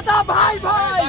জনতা ভাই ভাই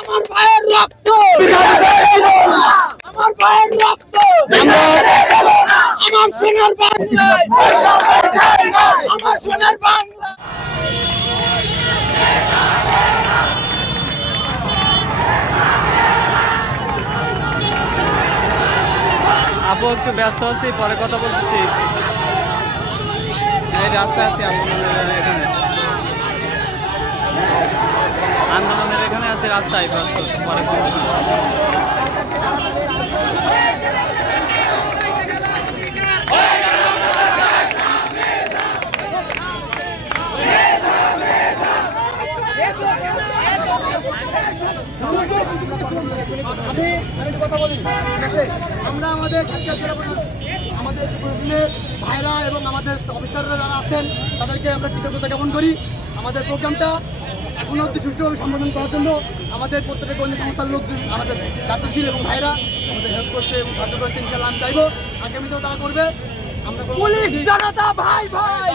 আমার ভাইয়ের রক্ত আমার ভাইয়ের রক্ত আমার সোনার বাংলা আমার সোনার বাংলা। আপু একটু ব্যস্ত আছি, পরে কথা বলতেছি। এই রাস্তায় আছি আপনাদের এখানে, আন্দোলনের এখানে আছে, রাস্তায় ব্যস্ত, পরে ফোন করছি। আমরা আমাদের আমাদের প্রশাসনের ভাইরা এবং আমাদের অফিসাররা যারা আছেন তাদেরকে আমরা কৃতজ্ঞতা জ্ঞাপন করি। আমাদের প্রোগ্রামটা এখনো অব্দি সুষ্ঠুভাবে সম্বোধন করার জন্য আমাদের প্রত্যেকটা গোয়েন্দা সংস্থার লোকজন, আমাদের দায়িত্বশীল এবং ভাইরা আমাদের হেল্প করছে এবং সাহায্য করছে। ইনশাআল্লাহ আমি চাইবো আগামীতেও তারা করবে। আমরা পুলিশ জনতা ভাই ভাই